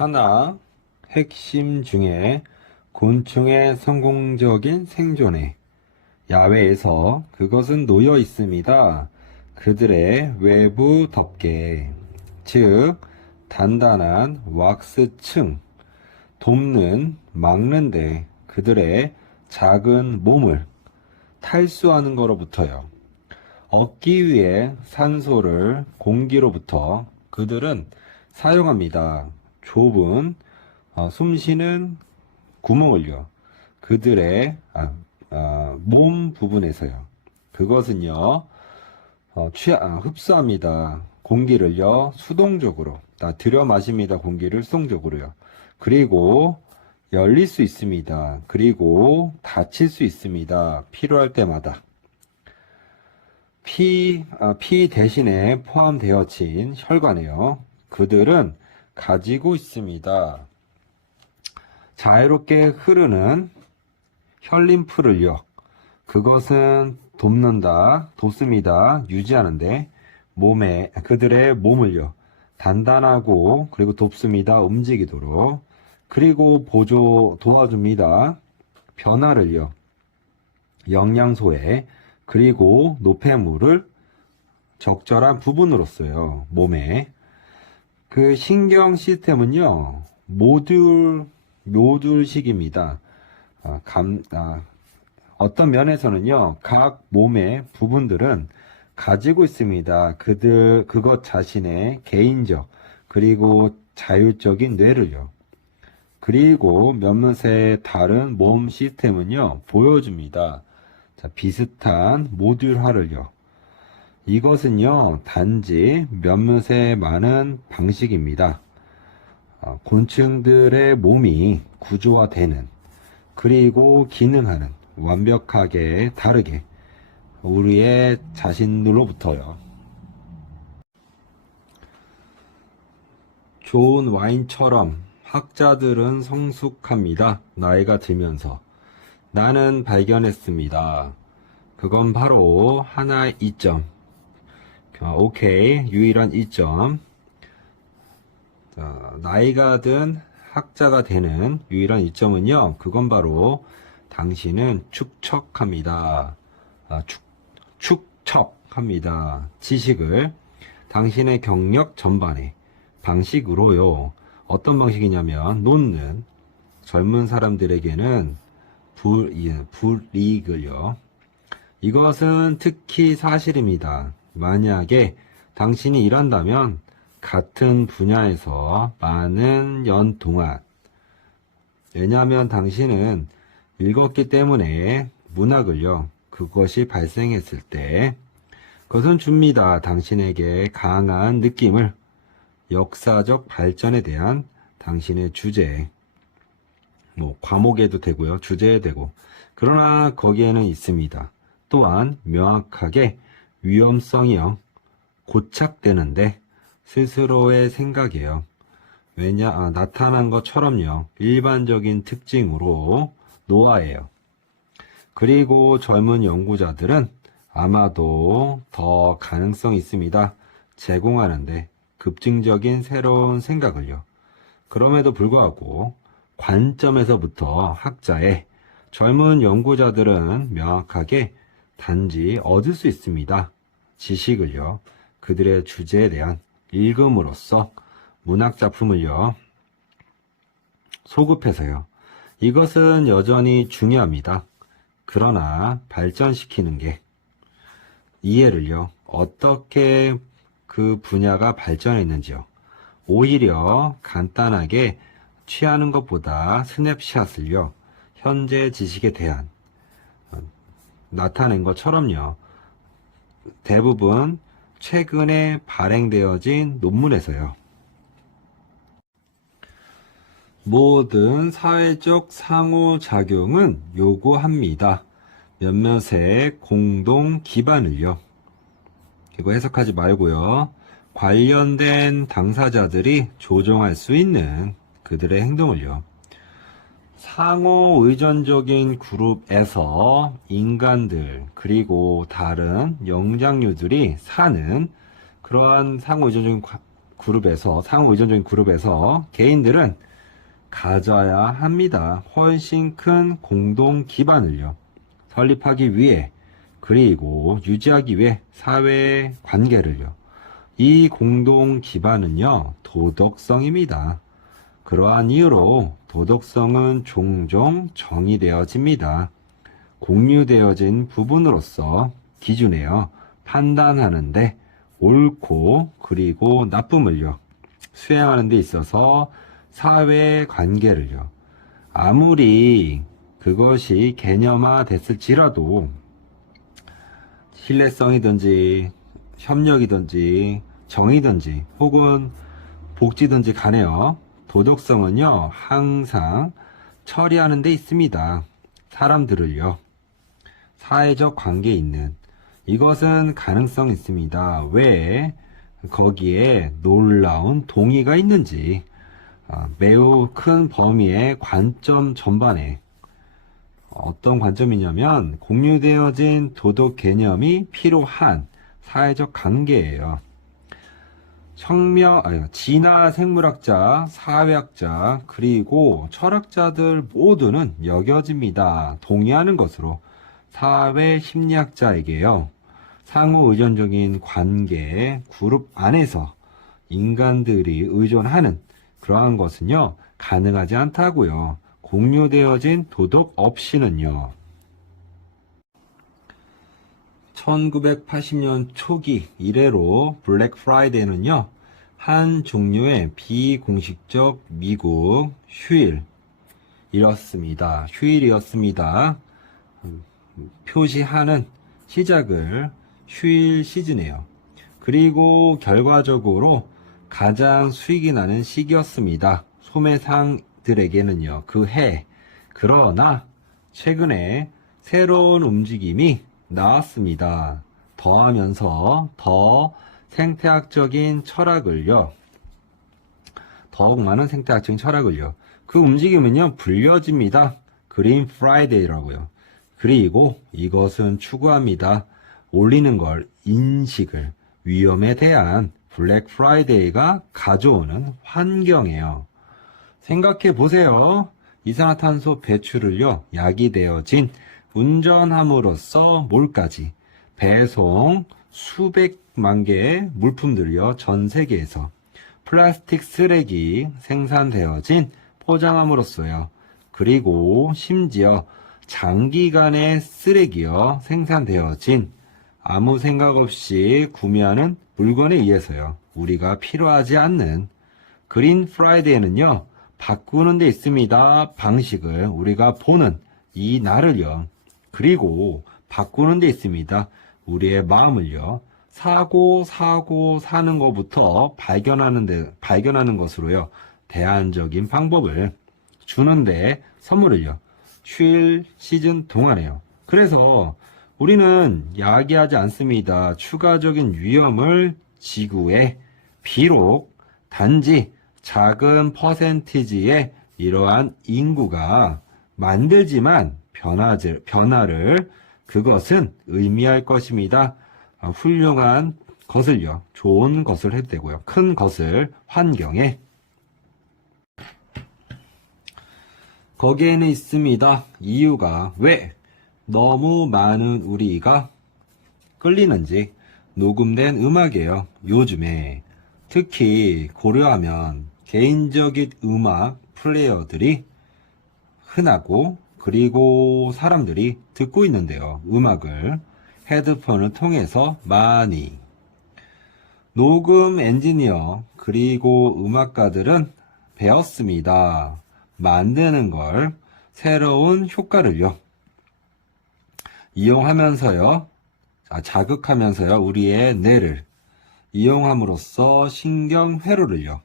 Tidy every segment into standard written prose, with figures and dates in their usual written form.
하나, 핵심 중에 곤충의 성공적인 생존에 야외에서 그것은 놓여 있습니다. 그들의 외부 덮개, 즉 단단한 왁스층, 돕는, 막는데 그들의 작은 몸을 탈수하는 거로부터요. 얻기 위해 산소를 공기로부터 그들은 사용합니다. 좁은 숨쉬는 구멍을요. 그들의 몸 부분에서요. 그것은요 흡수합니다. 공기를요 수동적으로 들여 마십니다. 공기를 수동적으로요. 그리고 열릴 수 있습니다. 그리고 닫힐 수 있습니다. 필요할 때마다. 피 대신에 포함되어진 혈관에요. 그들은 가지고 있습니다. 자유롭게 흐르는 혈림프를요. 그것은 돕습니다. 유지하는데 그들의 몸을요. 단단하고 그리고 돕습니다. 움직이도록. 그리고 도와줍니다. 변화를요. 영양소에 그리고 노폐물을 적절한 부분으로써요. 몸에. 그 신경 시스템은요. 모듈식입니다. 어떤 면에서는요. 각 몸의 부분들은 가지고 있습니다. 그것 자신의 개인적 그리고 자율적인 뇌를요. 그리고 몇몇의 다른 몸 시스템은요. 보여줍니다. 비슷한 모듈화를요. 이것은요, 단지 몇몇의 많은 방식입니다. 곤충들의 몸이 구조화되는, 그리고 기능하는, 완벽하게 다르게, 우리의 자신으로부터요. 좋은 와인처럼 학자들은 성숙합니다. 나이가 들면서. 나는 발견했습니다. 그건 바로 하나의 이점. 오케이. 유일한 이점. 나이가 든 학자가 되는 유일한 이점은요. 그건 바로 당신은 축척합니다. 축척합니다. 지식을 당신의 경력 전반에 방식으로요. 어떤 방식이냐면 놓는 젊은 사람들에게는 불이익을요. 이것은 특히 사실입니다. 만약에 당신이 일한다면 같은 분야에서 많은 연 동안, 왜냐하면 당신은 읽었기 때문에 문학을요. 그것이 발생했을 때 그것은 줍니다. 당신에게 강한 느낌을, 역사적 발전에 대한 당신의 주제, 과목에도 되고요. 주제에 되고. 그러나 거기에는 있습니다. 또한 명확하게 위험성이요. 고착되는데 스스로의 생각이에요. 나타난 것처럼요. 일반적인 특징으로 노화예요. 그리고 젊은 연구자들은 아마도 더 가능성이 있습니다. 제공하는데 급증적인 새로운 생각을요. 그럼에도 불구하고 관점에서부터 학자의 젊은 연구자들은 명확하게 단지 얻을 수 있습니다. 지식을요. 그들의 주제에 대한 읽음으로써 문학작품을요. 소급해서요. 이것은 여전히 중요합니다. 그러나 발전시키는 게 이해를요. 어떻게 그 분야가 발전했는지요. 오히려 간단하게 취하는 것보다 스냅샷을요. 현재 지식에 대한 나타낸 것처럼요. 대부분 최근에 발행되어진 논문에서요. 모든 사회적 상호작용은 요구합니다. 몇몇의 공동 기반을요. 이거 해석하지 말고요. 관련된 당사자들이 조정할 수 있는 그들의 행동을요. 상호 의존적인 그룹에서 인간들 그리고 다른 영장류들이 사는 그러한 상호 의존적인 그룹에서, 상호 의존적인 그룹에서 개인들은 가져야 합니다. 훨씬 큰 공동 기반을요. 설립하기 위해, 그리고 유지하기 위해 사회 관계를요. 이 공동 기반은요, 도덕성입니다. 그러한 이유로 도덕성은 종종 정의되어집니다. 공유되어진 부분으로서 기준해요. 판단하는데 옳고 그리고 나쁨을요. 수행하는 데 있어서 사회 관계를요. 아무리 그것이 개념화 됐을지라도 신뢰성이든지 협력이든지 정의든지 혹은 복지든지 간에요. 도덕성은요, 항상 처리하는 데 있습니다. 사람들을요. 사회적 관계에 있는 이것은 가능성이 있습니다. 왜 거기에 놀라운 동의가 있는지 매우 큰 범위의 관점 전반에 어떤 관점이냐면 공유되어진 도덕 개념이 필요한 사회적 관계예요. 진화 생물학자, 사회학자, 그리고 철학자들 모두는 여겨집니다. 동의하는 것으로 사회 심리학자에게요. 상호 의존적인 관계, 그룹 안에서 인간들이 의존하는 그러한 것은요, 가능하지 않다고요. 공유되어진 도덕 없이는요. 1980년 초기 이래로 블랙 프라이데이는요, 한 종류의 비공식적 미국 휴일이었습니다. 표시하는 시작을 휴일 시즌이에요. 그리고 결과적으로 가장 수익이 나는 시기였습니다. 소매상들에게는요, 그 해. 그러나 최근에 새로운 움직임이 나왔습니다. 더하면서 더 생태학적인 철학을요. 더욱 많은 생태학적인 철학을요. 그 움직임은요, 불려집니다. 그린 프라이데이라고요. 그리고 이것은 추구합니다. 올리는 걸, 인식을, 위험에 대한 블랙 프라이데이가 가져오는 환경이에요. 생각해 보세요. 이산화탄소 배출을요, 야기되어진 운전함으로써 몰까지 배송 수백만 개의 물품들이요, 전 세계에서 플라스틱 쓰레기 생산되어진 포장함으로써요. 그리고 심지어 장기간의 쓰레기요, 생산되어진 아무 생각 없이 구매하는 물건에 의해서요. 우리가 필요하지 않는 그린 프라이데이는요. 바꾸는 데 있습니다. 방식을 우리가 보는 이 날을요. 그리고 바꾸는 데 있습니다. 우리의 마음을요. 사고 사는 것부터 발견하는 것으로요. 대안적인 방법을 주는데 선물을요. 휴일 시즌 동안에요. 그래서 우리는 야기하지 않습니다. 추가적인 위험을 지구에 비록 단지 작은 퍼센티지의 이러한 인구가 만들지만 변화를 그것은 의미할 것입니다. 훌륭한 것을요. 좋은 것을 해도 되고요. 큰 것을 환경에 거기에는 있습니다. 이유가 왜 너무 많은 우리가 끌리는지 녹음된 음악이에요. 요즘에 특히 고려하면 개인적인 음악 플레이어들이 흔하고 그리고 사람들이 듣고 있는데요. 음악을 헤드폰을 통해서 많이 녹음 엔지니어 그리고 음악가들은 배웠습니다. 만드는 걸 새로운 효과를요. 이용하면서요. 자극하면서요. 우리의 뇌를 이용함으로써 신경회로를요.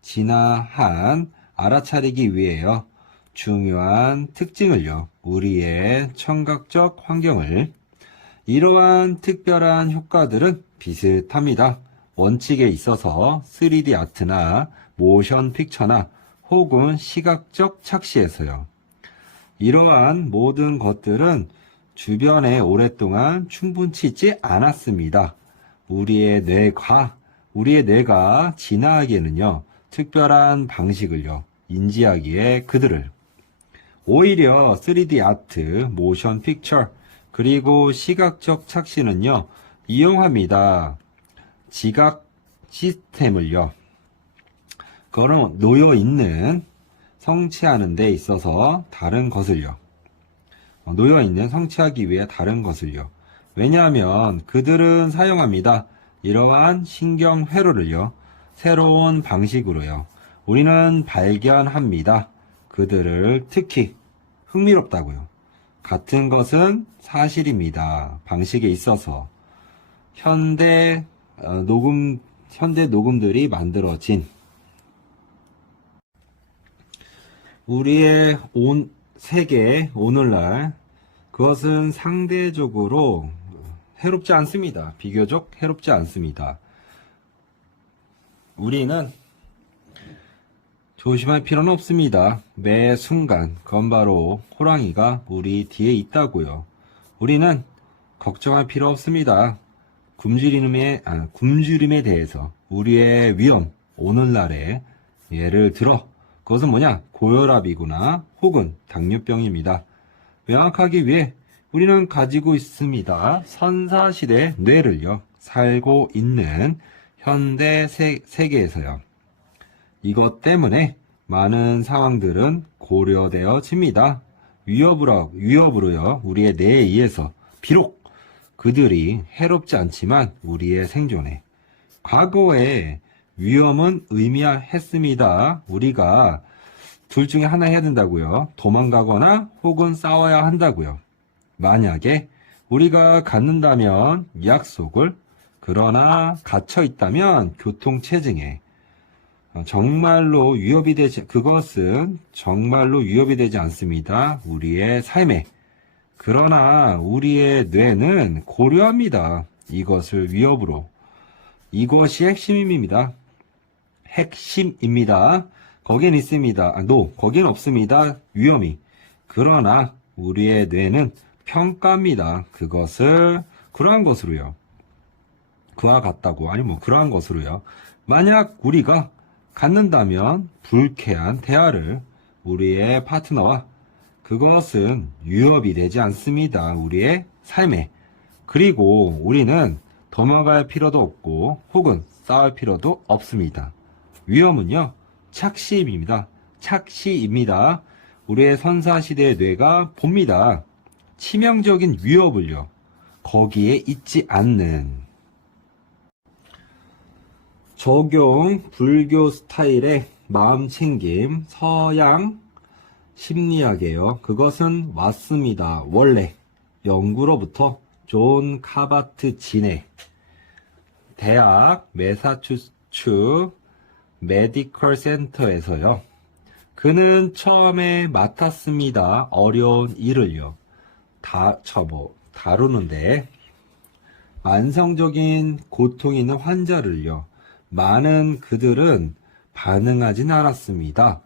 진화한 알아차리기 위해요. 중요한 특징을요. 우리의 청각적 환경을 이러한 특별한 효과들은 비슷합니다. 원칙에 있어서 3D 아트나 모션 픽처나 혹은 시각적 착시에서요. 이러한 모든 것들은 주변에 오랫동안 충분치 있지 않았습니다. 우리의 뇌가 우리의 뇌가 진화하기에는요, 특별한 방식을요, 인지하기에 그들을 오히려 3D 아트, 모션 픽처, 그리고 시각적 착시는요, 이용합니다. 지각 시스템을요, 그런 놓여있는 성취하는 데 있어서 다른 것을요, 놓여있는 성취하기 위해 다른 것을요. 왜냐하면 그들은 사용합니다. 이러한 신경 회로를요, 새로운 방식으로요. 우리는 발견합니다. 그들을 특히 흥미롭다고요. 같은 것은 사실입니다. 방식에 있어서 현대 녹음들이 만들어진 우리의 세계 오늘날 그것은 상대적으로 해롭지 않습니다. 비교적 해롭지 않습니다. 우리는 조심할 필요는 없습니다. 매 순간 그건 바로 호랑이가 우리 뒤에 있다고요. 우리는 걱정할 필요 없습니다. 굶주림에 대해서 우리의 위험, 오늘날의 예를 들어 그것은 뭐냐? 고혈압이구나 혹은 당뇨병입니다. 명확하기 위해 우리는 가지고 있습니다. 선사시대 뇌를요. 살고 있는 현대 세계에서요. 이것 때문에 많은 상황들은 고려되어집니다. 위협으로요. 우리의 뇌에 의해서 비록 그들이 해롭지 않지만 우리의 생존에 과거에 위험은 의미했습니다. 우리가 둘 중에 하나 해야 된다고요. 도망가거나 혹은 싸워야 한다고요. 만약에 우리가 갖는다면 약속을, 그러나 갇혀 있다면 교통체증에 그것은 정말로 위협이 되지 않습니다. 우리의 삶에. 그러나 우리의 뇌는 고려합니다. 이것을 위협으로. 이것이 핵심입니다. 핵심입니다. 거긴 있습니다. 거긴 없습니다. 위험이. 그러나 우리의 뇌는 평가합니다. 그것을 그러한 것으로요. 그와 같다고 아니 그러한 것으로요. 만약 우리가 갖는다면 불쾌한 대화를 우리의 파트너와 그것은 위협이 되지 않습니다. 우리의 삶에. 그리고 우리는 도망갈 필요도 없고 혹은 싸울 필요도 없습니다. 위험은요. 착시입니다. 착시입니다. 우리의 선사시대의 뇌가 봅니다. 치명적인 위협을요. 거기에 있지 않는 적용 불교 스타일의 마음챙김 서양 심리학이에요. 그것은 맞습니다. 원래 영구로부터 존 카바트 진의 대학 매사추세츠 메디컬 센터에서요. 그는 처음에 맡았습니다. 어려운 일을요. 다루는데 만성적인 고통이 있는 환자를요. 많은 그들은 반응하진 않았습니다.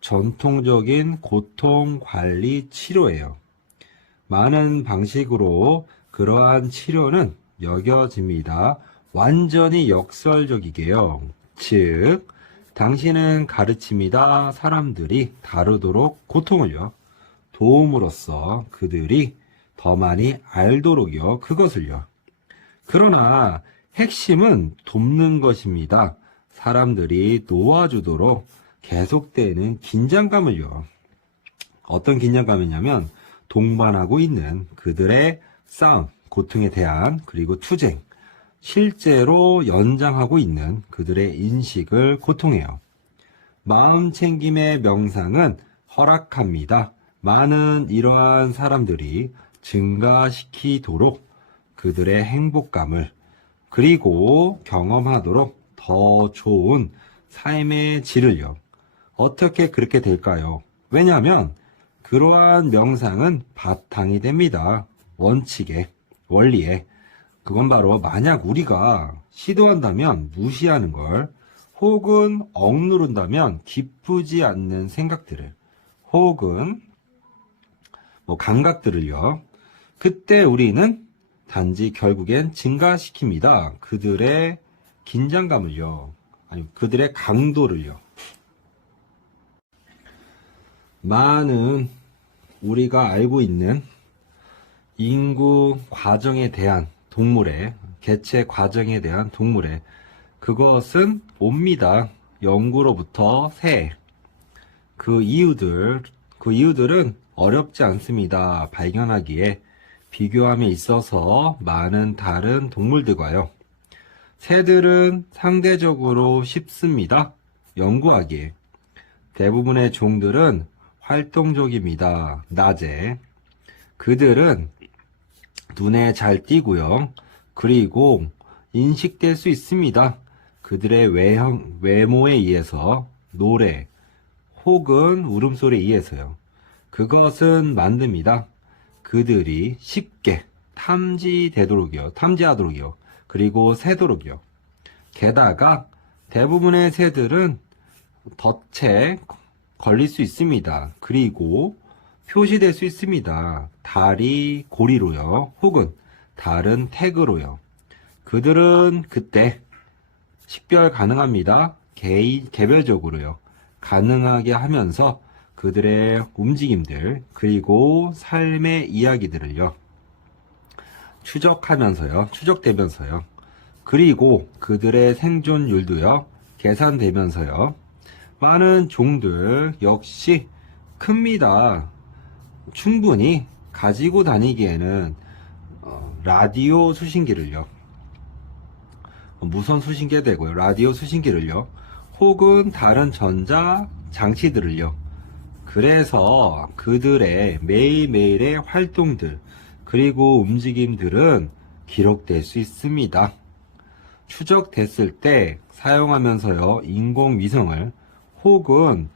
전통적인 고통 관리 치료예요. 많은 방식으로 그러한 치료는 여겨집니다. 완전히 역설적이게요. 즉, 당신은 가르칩니다. 사람들이 다루도록 고통을요. 도움으로써 그들이 더 많이 알도록요. 그것을요. 그러나 핵심은 돕는 것입니다. 사람들이 놓아주도록 계속되는 긴장감을요. 어떤 긴장감이냐면 동반하고 있는 그들의 싸움, 고통에 대한 그리고 투쟁, 실제로 연장하고 있는 그들의 인식을 고통해요. 마음챙김의 명상은 허락합니다. 많은 이러한 사람들이 증가시키도록 그들의 행복감을 그리고 경험하도록 더 좋은 삶의 질을요. 어떻게 그렇게 될까요? 왜냐하면 그러한 명상은 바탕이 됩니다. 원리에. 그건 바로 만약 우리가 시도한다면 무시하는 걸 혹은 억누른다면 기쁘지 않는 생각들을 혹은 감각들을요. 그때 우리는 단지 결국엔 증가시킵니다. 그들의 긴장감을요. 아니, 그들의 강도를요. 많은 우리가 알고 있는 인구 과정에 대한 동물의 개체 과정에 대한 동물의 그것은 옵니다. 영구로부터 새. 그 이유들은 어렵지 않습니다. 발견하기에 비교함에 있어서 많은 다른 동물들과요. 새들은 상대적으로 쉽습니다. 연구하기에. 대부분의 종들은 활동적입니다. 낮에. 그들은 눈에 잘 띄고요. 그리고 인식될 수 있습니다. 그들의 외모에 의해서 노래 혹은 울음소리에 의해서요. 그것은 만듭니다. 그들이 쉽게 탐지하도록요. 그리고 새도록요. 게다가 대부분의 새들은 덫에 걸릴 수 있습니다. 그리고 표시될 수 있습니다. 다리 고리로요. 혹은 다른 태그로요. 그들은 그때 식별 가능합니다. 개별적으로요. 가능하게 하면서 그들의 움직임들 그리고 삶의 이야기들을요. 추적되면서요. 그리고 그들의 생존율도요. 계산되면서요. 많은 종들 역시 큽니다. 충분히 가지고 다니기에는 라디오 수신기를요. 무선 수신기가 되고요. 라디오 수신기를요. 혹은 다른 전자 장치들을요. 그래서 그들의 매일매일의 활동들 그리고 움직임들은 기록될 수 있습니다. 추적됐을 때 사용하면서요. 인공위성을 혹은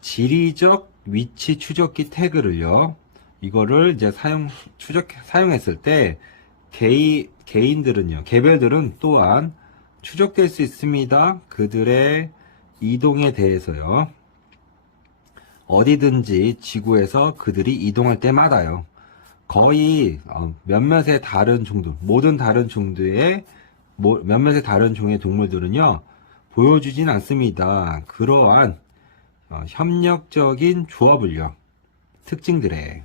지리적 위치 추적기 태그를요. 이거를 이제 사용했을 때 개별들은 또한 추적될 수 있습니다. 그들의 이동에 대해서요. 어디든지 지구에서 그들이 이동할 때마다요. 거의 몇몇의 다른 종들, 몇몇의 다른 종의 동물들은요. 보여주진 않습니다. 그러한 협력적인 조합을요. 특징들에